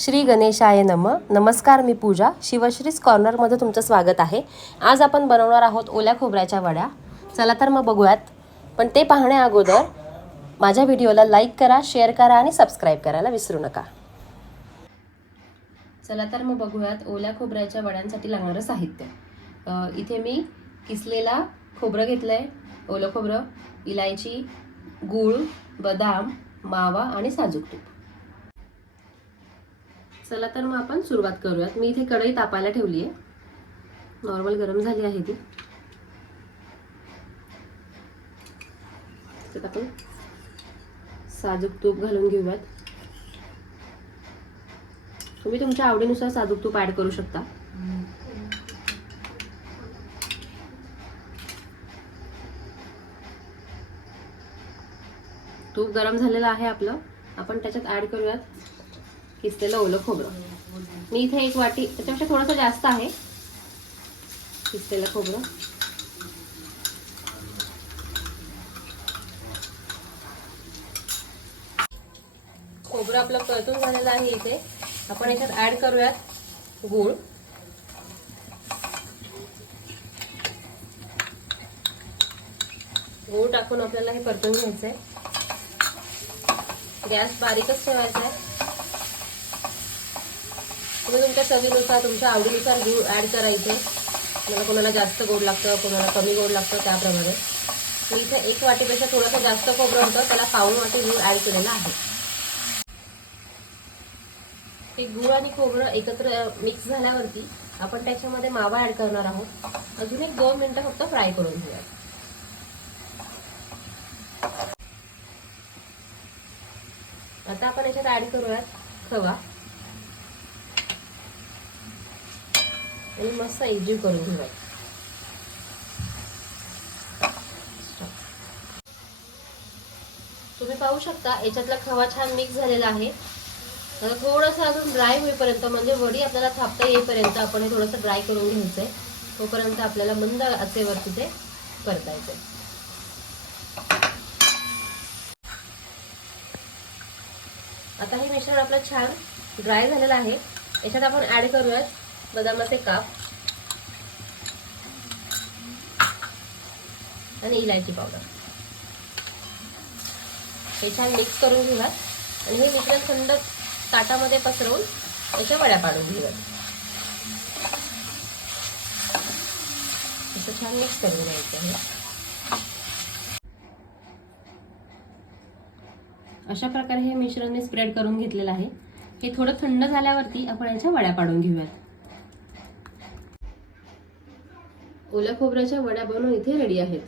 श्री गणेशाय नम. नमस्कार मी पूजा. शिवश्रीज कॉर्नरमध्ये तुमचं स्वागत आहे. आज आपण बनवणार आहोत ओल्या खोबऱ्याच्या वड्या. चला तर मग बघूयात. पण ते पाहण्या अगोदर माझ्या व्हिडिओला लाईक करा शेअर करा आणि सबस्क्राईब करायला विसरू नका. चला तर मग बघूयात ओल्या खोबऱ्याच्या वड्यांसाठी लागणारं साहित्य. इथे मी किसलेला खोबरं घेतलं आहे ओलं खोबरं इलायची गूळ बदाम मावा आणि साजूक तूप. चला तर मग आपण सुरुवात करूयात. मी इथे कढई तापायला ठेवली आहे नॉर्मल गरम झाली आहे ती. त्यात आपण साजूक तूप घालून घेऊयात. तुम्ही तुमच्या आवडीनुसार साजूक तूप ऍड करू शकता. तूप गरम झालेलं आहे आपलं. आपण त्याच्यात ऍड करूयात. किसलेलं ओलं खोबरं. मी इथे एक वाटी त्याच्यापेक्षा थोडंसं जास्त आहे. किसलेलं खोबरं. खोबरं आपलं परतून झालेलं आहे इथे. आपण याच्यात ऍड करूयात गूळ. गूळ टाकून आपल्याला हे परतून घ्यायचं आहे गॅस बारीकच ठेवायचा आहे तुम्ही तुमच्या चवीनुसार तुमच्या आवडीनुसार गूळ ऍड करायचं मला कोणाला जास्त गोड लागतं कोणाला कमी गोड लागतं त्याप्रमाणे. मी इथे एक वाटीपेक्षा थोडंसं जास्त खोबरं होतं त्याला पाऊण वाटी गूळ ऍड केलेला आहे. हे गूळ आणि खोबरं एकत्र मिक्स झाल्यावरती आपण त्याच्यामध्ये मावा ऍड करणार आहोत. अजून एक दोन मिनटं फक्त फ्राय करून घेऊया आता आपण याच्यात ऍड करूयात खवा. आणि मस्त एकजीव करून घेऊया तुम्ही पाहू शकता याच्यातला खवा छान मिक्स झालेला आहे. आता थोडंसं अजून ड्राय होईपर्यंत म्हणजे वडी आपल्याला थापता येईपर्यंत आपण हे थोडंसं ड्राय करून घ्यायचंय. तोपर्यंत आपल्याला मंद आचेवरती ते परतायचंय. आता हे मिश्रण आपलं छान ड्राय झालेलं आहे. याच्यात आपण ऍड करूयात. बदामाचे काप. आणि इलायची पावडर हे छान मिक्स करून घेऊयात आणि हे मिश्रण थंड ताटामध्ये पसरवून याच्या वड्या पाडून घेऊयात असं छान मिक्स करून घ्यायचं आहे. अशा प्रकारे हे मिश्रण मी स्प्रेड करून घेतलेलं आहे. हे थोडं थंड झाल्यावरती आपण याच्या वड्या पाडून घेऊयात. ओल्या खोबऱ्याच्या वड्या बनवून इथे रेडी आहेत.